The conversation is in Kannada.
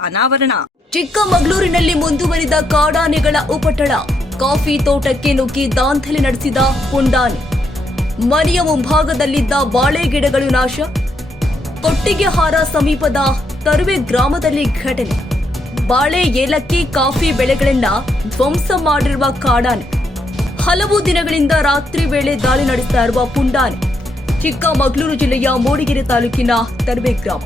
ಅನಾವರಣ. ಚಿಕ್ಕಮಗಳೂರಿನಲ್ಲಿ ಮುಂದುವರಿದ ಕಾಡಾನೆಗಳ ಉಪಟಳ. ಕಾಫಿ ತೋಟಕ್ಕೆ ನುಗ್ಗಿ ದಾಂಧಲೆ ನಡೆಸಿದ ಪುಂಡಾನೆ. ಮನೆಯ ಮುಂಭಾಗದಲ್ಲಿದ್ದ ಬಾಳೆ ಗಿಡಗಳು ನಾಶ. ಕೊಟ್ಟಿಗೆಹಾರ ಸಮೀಪದ ತರುವೆ ಗ್ರಾಮದಲ್ಲಿ ಘಟನೆ. ಬಾಳೆ ಏಲಕ್ಕಿ, ಕಾಫಿ ಬೆಳೆಗಳನ್ನ ಧ್ವಂಸ ಮಾಡಿರುವ ಕಾಡಾನೆ. ಹಲವು ದಿನಗಳಿಂದ ರಾತ್ರಿ ವೇಳೆ ದಾಳಿ ನಡೆಸ್ತಾ ಇರುವ ಪುಂಡಾನೆ. ಚಿಕ್ಕಮಗಳೂರು ಜಿಲ್ಲೆಯ ಮೂಡಿಗೆರೆ ತಾಲೂಕಿನ ತರುವೆ ಗ್ರಾಮ.